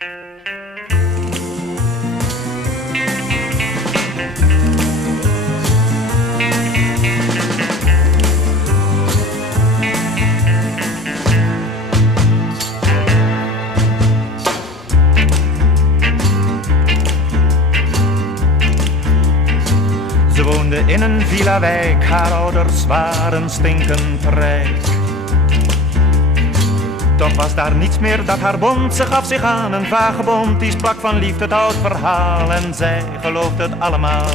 Ze woonde in een villa-wijk, haar ouders waren stinkend rijk. Toch was daar niets meer dat haar bond, ze gaf zich aan een vagebond. Die sprak van liefde, het oud verhaal, en zij geloofde het allemaal.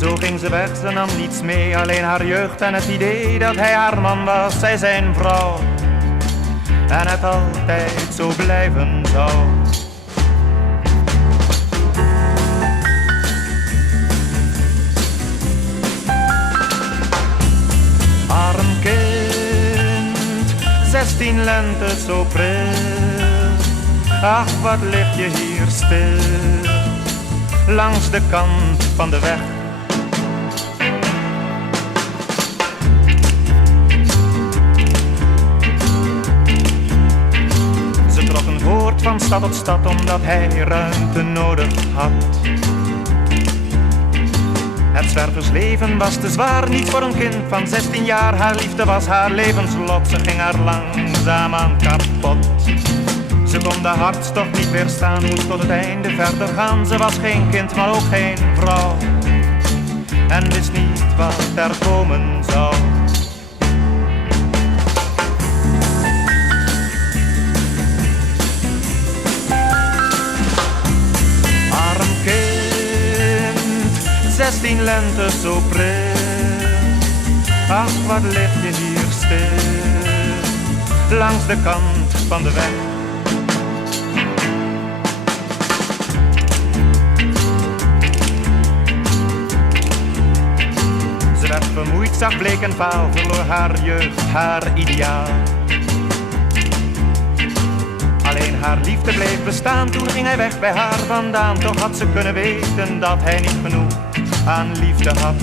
Zo ging ze weg, ze nam niets mee, alleen haar jeugd en het idee dat hij haar man was, zij zijn vrouw. En het altijd zo blijven zou. Arm kind, 16 lente zo pril. Ach, wat lig je hier stil, langs de kant van de weg. Ze trokken voort van stad tot stad, omdat hij ruimte nodig had. Het zwerversleven was te zwaar, niet voor een kind van 16 jaar. Haar liefde was haar levenslot, ze ging haar langzaamaan kapot. Ze kon de hartstocht niet weerstaan, moest tot het einde verder gaan. Ze was geen kind, maar ook geen vrouw, en wist niet wat er komen zou. Arm kind, 16 lente zo pril. Ach, wat lig je hier stil, langs de kant van de weg. Ze werd vermoeid, zag bleek en vaal, verloor haar jeugd, haar ideaal. Alleen haar liefde bleef bestaan, toen ging hij weg bij haar vandaan. Toch had ze kunnen weten dat hij niet genoeg aan liefde had.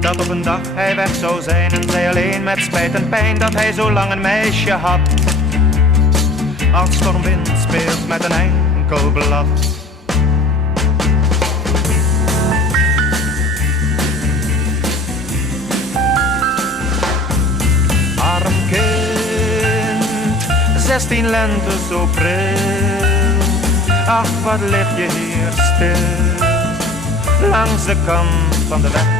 Dat op een dag hij weg zou zijn en zij alleen met spijt en pijn dat hij zo lang een meisje had. Als stormwind speelt met een enkel blad. Arm kind, 16 lente zo pril. Ach, wat lig je hier stil, langs de kant van de weg.